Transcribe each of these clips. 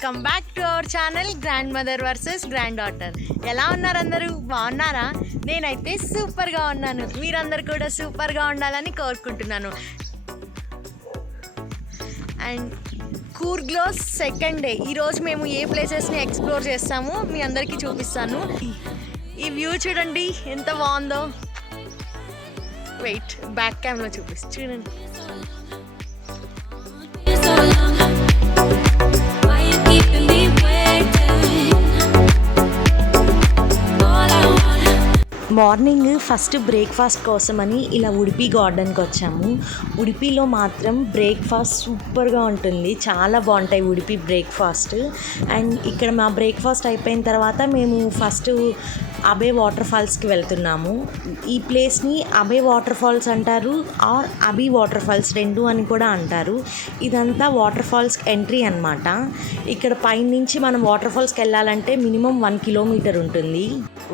Welcome back to our channel grandmother versus granddaughter. ఎలా ఉన్నారు అందరూ? బాగున్నారా? నేనైతే సూపర్గా ఉన్నాను. మీరందరూ కూడా సూపర్గా ఉండాలని కోరుకుంటున్నాను. అండ్ కూర్గ్లో సెకండ్ డే. ఈరోజు మేము ఏ ప్లేసెస్ని ఎక్స్ప్లోర్ చేస్తామో మీ అందరికీ చూపిస్తాను. ఈ వ్యూ చూడండి ఎంత బాగుందో. వెయిట్, బ్యాక్ క్యామ్లో చూడండి. మార్నింగ్ ఫస్ట్ బ్రేక్ఫాస్ట్ కోసమని ఇలా ఉడిపి గార్డెన్కి వచ్చాము. ఉడిపిలో మాత్రం బ్రేక్ఫాస్ట్ సూపర్గా ఉంటుంది, చాలా బాగుంటాయి ఉడిపి బ్రేక్ఫాస్ట్. అండ్ ఇక్కడ మా బ్రేక్ఫాస్ట్ అయిపోయిన తర్వాత మేము ఫస్ట్ అబే వాటర్ ఫాల్స్కి వెళ్తున్నాము. ఈ ప్లేస్ని అబే వాటర్ ఫాల్స్ అంటారు ఆర్ అబీ వాటర్ ఫాల్స్ రెండు అని కూడా అంటారు. ఇదంతా వాటర్ ఫాల్స్ ఎంట్రీ అన్నమాట. ఇక్కడ పైనుంచి మనం వాటర్ ఫాల్స్కి వెళ్ళాలంటే మినిమం 1 కిలోమీటర్ ఉంటుంది.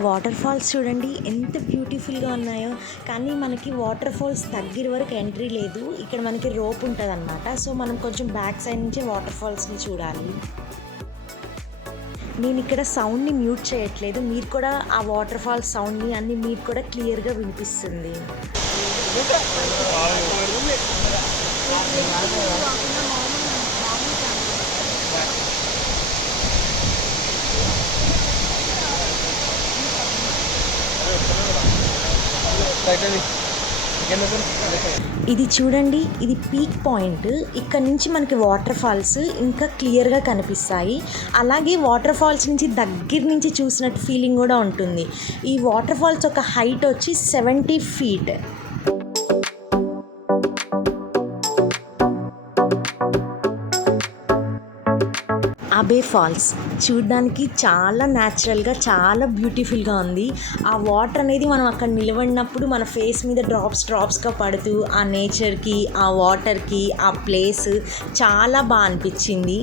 వాటర్ ఫాల్స్ చూడండి ఎంత బ్యూటిఫుల్గా ఉన్నాయో. కానీ మనకి వాటర్ ఫాల్స్ దగ్గర వరకు ఎంట్రీ లేదు. ఇక్కడ మనకి రోప్ ఉంటుంది అన్నమాట. సో మనం కొంచెం బ్యాక్ సైడ్ నుంచే వాటర్ ఫాల్స్ని చూడాలి. నేను ఇక్కడ సౌండ్ని మ్యూట్ చేయట్లేదు, మీరు కూడా ఆ వాటర్ ఫాల్స్ సౌండ్ని అన్ని మీకు కూడా క్లియర్గా వినిపిస్తుంది. ఇది చూడండి, ఇది పీక్ పాయింట్. ఇక్కడ నుంచి మనకి వాటర్ ఫాల్స్ ఇంకా క్లియర్గా కనిపిస్తాయి. అలాగే వాటర్ ఫాల్స్ నుంచి దగ్గర నుంచి చూసినట్టు ఫీలింగ్ కూడా ఉంటుంది. ఈ వాటర్ ఫాల్స్ ఒక హైట్ వచ్చి 70 feet. అబే ఫాల్స్ చూడడానికి చాలా న్యాచురల్గా చాలా బ్యూటిఫుల్గా ఉంది. ఆ వాటర్ అనేది మనం అక్కడ నిలబడినప్పుడు మన ఫేస్ మీద డ్రాప్స్గా పడుతూ ఆ నేచర్కి, ఆ వాటర్కి, ఆ ప్లేస్ చాలా బాగా అనిపించింది.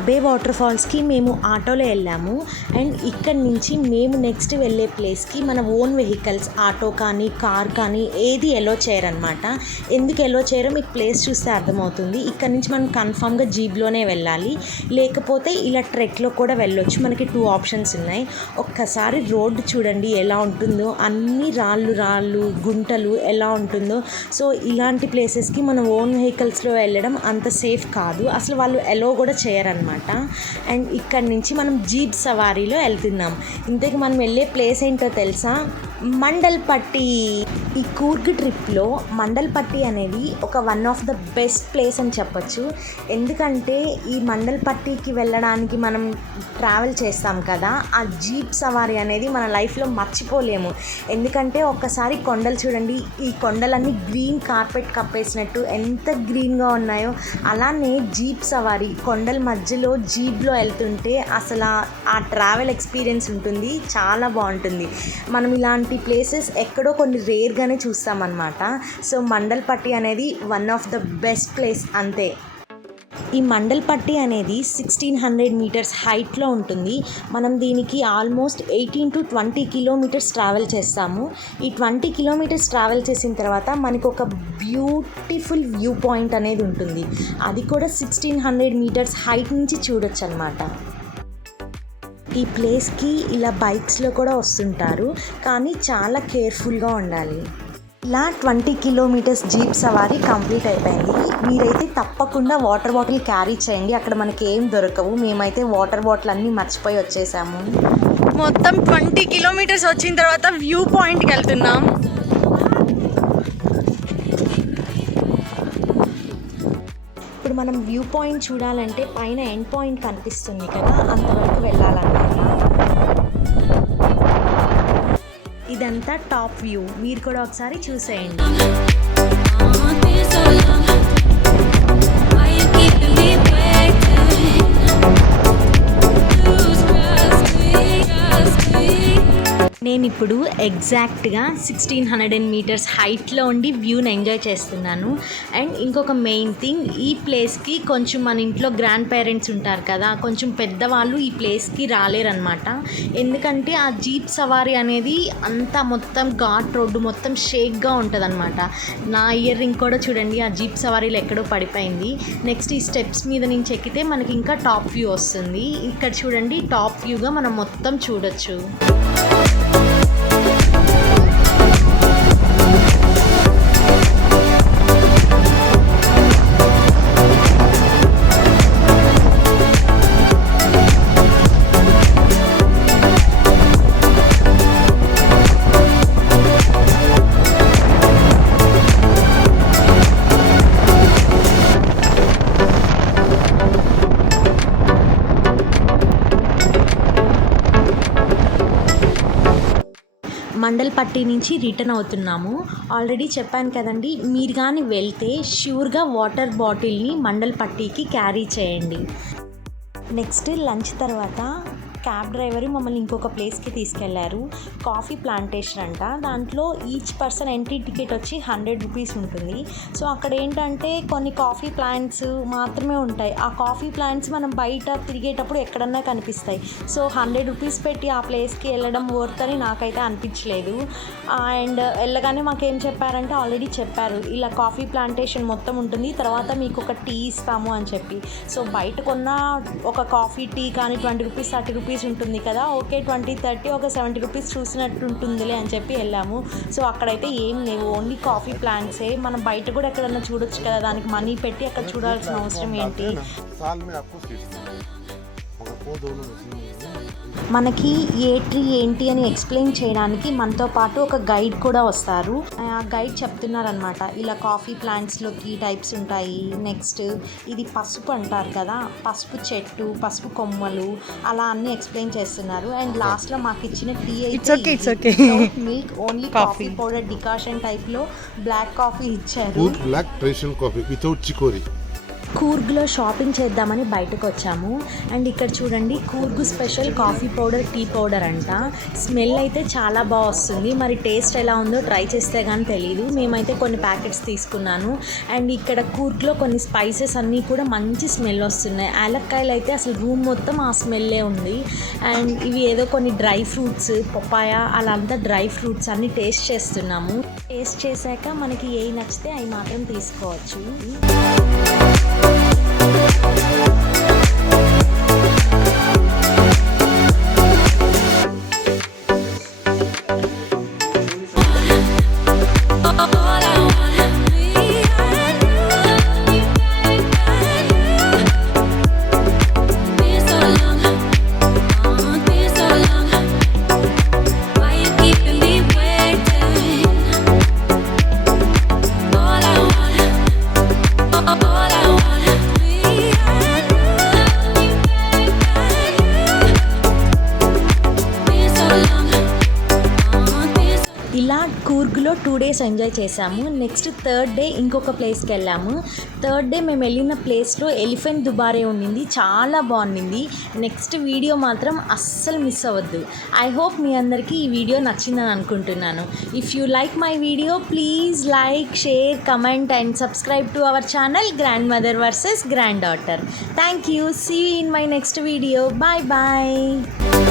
అబే వాటర్ ఫాల్స్కి మేము ఆటోలో వెళ్ళాము. అండ్ ఇక్కడి నుంచి మేము నెక్స్ట్ వెళ్ళే ప్లేస్కి మన ఓన్ వెహికల్స్, ఆటో కానీ కార్ కానీ ఏది ఎలో చేయరనమాట. ఎందుకు ఎలో చేయరో మీకు ప్లేస్ చూస్తే అర్థమవుతుంది. ఇక్కడ నుంచి మనం కన్ఫామ్గా జీప్లోనే వెళ్ళాలి, లేకపోతే ఇలా ట్రెక్లో కూడా వెళ్ళొచ్చు. మనకి 2 ఆప్షన్స్ ఉన్నాయి. ఒక్కసారి రోడ్డు చూడండి ఎలా ఉంటుందో, అన్ని రాళ్ళు గుంటలు ఎలా ఉంటుందో. సో ఇలాంటి ప్లేసెస్కి మన ఓన్ వెహికల్స్లో వెళ్ళడం అంత సేఫ్ కాదు, అసలు వాళ్ళు ఎలో కూడా చేయరన్నమాట. అండ్ ఇక్కడ నుంచి మనం జీప్ సవారీలో వెళ్తున్నాం. ఇంతకీ మనం వెళ్ళే ప్లేస్ ఏంటో తెలుసా? మండల్పట్టి. ఈ కూర్గ్ ట్రిప్లో మండల్పట్టి అనేది ఒక one of the best place అని చెప్పచ్చు. ఎందుకంటే ఈ మండల్పట్టికి వెళ్ళడానికి మనం ట్రావెల్ చేస్తాం కదా, ఆ జీప్ సవారీ అనేది మన లైఫ్లో మర్చిపోలేము. ఎందుకంటే ఒక్కసారి కొండలు చూడండి, ఈ కొండలన్నీ గ్రీన్ కార్పెట్ కప్పేసినట్టు ఎంత గ్రీన్గా ఉన్నాయో. అలానే జీప్ సవారీ కొండల మధ్యలో జీప్లో వెళ్తుంటే అసలు ఆ ట్రావెల్ ఎక్స్పీరియన్స్ ఉంటుంది, చాలా బాగుంటుంది. మనం ఇలాంటి ప్లేసెస్ ఎక్కడో కొన్ని రేర్గానే చూస్తామన్నమాట. సో మండల్పట్టి అనేది one of the best place అంతే. ఈ మండల్పట్టి అనేది 1600 meters హైట్లో ఉంటుంది. మనం దీనికి ఆల్మోస్ట్ 18 to 20 kilometers ట్రావెల్ చేస్తాము. ఈ 20 kilometers ట్రావెల్ చేసిన తర్వాత మనకు ఒక బ్యూటిఫుల్ వ్యూ పాయింట్ అనేది ఉంటుంది. అది కూడా 1600 meters హైట్ నుంచి చూడొచ్చు అన్నమాట. ఈ ప్లేస్కి ఇలా బైక్స్లో కూడా వస్తుంటారు, కానీ చాలా కేర్ఫుల్గా ఉండాలి. ఇలా 20 kilometers జీప్ సవారీ కంప్లీట్ అయిపోయింది. మీరైతే తప్పకుండా వాటర్ బాటిల్ క్యారీ చేయండి, అక్కడ మనకి ఏం దొరకవు. మేమైతే వాటర్ బాటిల్ అన్నీ మర్చిపోయి వచ్చేసాము. మొత్తం 20 kilometers వచ్చిన తర్వాత వ్యూ పాయింట్కి వెళ్తున్నాం. ఇప్పుడు మనం వ్యూ పాయింట్ చూడాలంటే పైన ఎండ్ పాయింట్ కనిపిస్తుంది కదా, అంతవరకు వెళ్ళాలన్నమాట. ఇదంతా టాప్ వ్యూ, మీరు కూడా ఒకసారి చూసేయండి. నేను ఇప్పుడు ఎగ్జాక్ట్గా 1600 మీటర్స్ హైట్లో ఉండి వ్యూని ఎంజాయ్ చేస్తున్నాను. అండ్ ఇంకొక మెయిన్ థింగ్, ఈ ప్లేస్కి కొంచెం మన ఇంట్లో గ్రాండ్ పేరెంట్స్ ఉంటారు కదా, కొంచెం పెద్దవాళ్ళు ఈ ప్లేస్కి రాలేరనమాట. ఎందుకంటే ఆ జీప్ సవారీ అనేది అంతా మొత్తం ఘాట్ రోడ్డు మొత్తం షేక్గా ఉంటుంది అనమాట. నా ఇయర్ రింగ్ కూడా చూడండి ఆ జీప్ సవారీలో ఎక్కడో పడిపోయింది. నెక్స్ట్ ఈ స్టెప్స్ మీద నుంచి ఎక్కితే మనకి ఇంకా టాప్ వ్యూ వస్తుంది. ఇక్కడ చూడండి టాప్ వ్యూగా మనం మొత్తం చూడొచ్చు. మండల్పట్టి నుంచి రిటర్న్ అవుతున్నాము. ఆల్రెడీ చెప్పాను కదండి, మీరు కానీ వెళ్తే ష్యూర్గా వాటర్ బాటిల్ని మండల్పట్టికి క్యారీ చేయండి. నెక్స్ట్ లంచ్ తర్వాత క్యాబ్ డ్రైవర్ మమ్మల్ని ఇంకొక ప్లేస్కి తీసుకెళ్లారు. కాఫీ ప్లాంటేషన్ అంట. దాంట్లో ఈచ్ పర్సన్ ఎంట్రీ టికెట్ వచ్చి 100 రూపీస్ ఉంటుంది. సో అక్కడ ఏంటంటే కొన్ని కాఫీ ప్లాంట్స్ మాత్రమే ఉంటాయి. ఆ కాఫీ ప్లాంట్స్ మనం బయట తిరిగేటప్పుడు ఎక్కడన్నా కనిపిస్తాయి. సో 100 రూపీస్ పెట్టి ఆ ప్లేస్కి వెళ్ళడం వర్త్ అని నాకైతే అనిపించలేదు. అండ్ వెళ్ళగానే మాకేం చెప్పారంటే, ఆల్రెడీ చెప్పారు ఇలా కాఫీ ప్లాంటేషన్ మొత్తం ఉంటుంది, తర్వాత మీకు ఒక టీ ఇస్తాము అని చెప్పి. సో బయట కొన్న ఒక కాఫీ టీ కానీ 20 రూపీస్ 30 రూపీస్ ఉంటుంది కదా, ఓకే 20 30 ఒక 70 రూపీస్ చూసినట్టు ఉంటుందిలే అని చెప్పి వెళ్ళాము. సో అక్కడైతే ఏం లేవు, ఓన్లీ కాఫీ ప్లాంట్సే. మనం బయట కూడా ఎక్కడన్నా చూడొచ్చు కదా, దానికి మనీ పెట్టి అక్కడ చూడాల్సిన అవసరం ఏంటి. మనకి ఏ ట్రీ ఏంటి అని ఎక్స్ప్లెయిన్ చేయడానికి మనతో పాటు ఒక గైడ్ కూడా వస్తారు. ఆ గైడ్ చెప్తున్నారనమాట, ఇలా కాఫీ ప్లాంట్స్లో 3 టైప్స్ ఉంటాయి. నెక్స్ట్ ఇది పసుపు అంటారు కదా, పసుపు చెట్టు, పసుపు కొమ్మలు, అలా అన్నీ ఎక్స్ప్లెయిన్ చేస్తున్నారు. అండ్ లాస్ట్లో మాకు ఇచ్చిన టీ అయితే milk, only coffee powder decoction టైప్లో బ్లాక్ కాఫీ ఇచ్చారు. కూర్గ్లో షాపింగ్ చేద్దామని బయటకు వచ్చాము. అండ్ ఇక్కడ చూడండి Coorg special coffee powder, tea powder అంట. స్మెల్ అయితే చాలా బాగా వస్తుంది. మరి టేస్ట్ ఎలా ఉందో ట్రై చేస్తే కానీ తెలియదు. మేమైతే కొన్ని ప్యాకెట్స్ తీసుకున్నాను. అండ్ ఇక్కడ కూర్గ్లో కొన్ని స్పైసెస్ అన్నీ కూడా మంచి స్మెల్ వస్తున్నాయి. యాలక్కాయలు అయితే అసలు రూమ్ మొత్తం ఆ స్మెల్లే ఉంది. అండ్ ఇవి ఏదో కొన్ని డ్రై ఫ్రూట్స్, పపాయ, అలా అంతా డ్రై ఫ్రూట్స్ అన్నీ టేస్ట్ చేస్తున్నాము. టేస్ట్ చేశాక మనకి ఏవి నచ్చితే అవి మాత్రం తీసుకోవచ్చు. కూర్గ్లో 2 days ఎంజాయ్ చేసాము. నెక్స్ట్ 3rd డే ఇంకొక ప్లేస్కి వెళ్ళాము. 3rd డే మేము వెళ్ళిన ప్లేస్లో ఎలిఫెంట్ దుబారే ఉండింది, చాలా బాగుండింది. నెక్స్ట్ వీడియో మాత్రం అస్సలు మిస్ అవ్వద్దు. ఐ హోప్ మీ అందరికీ ఈ వీడియో నచ్చిందని అనుకుంటున్నాను. If you like my video please like, share, comment and subscribe to our channel GrandMother vs GrandDaughter. Thank you. See you in my next video. Bye bye.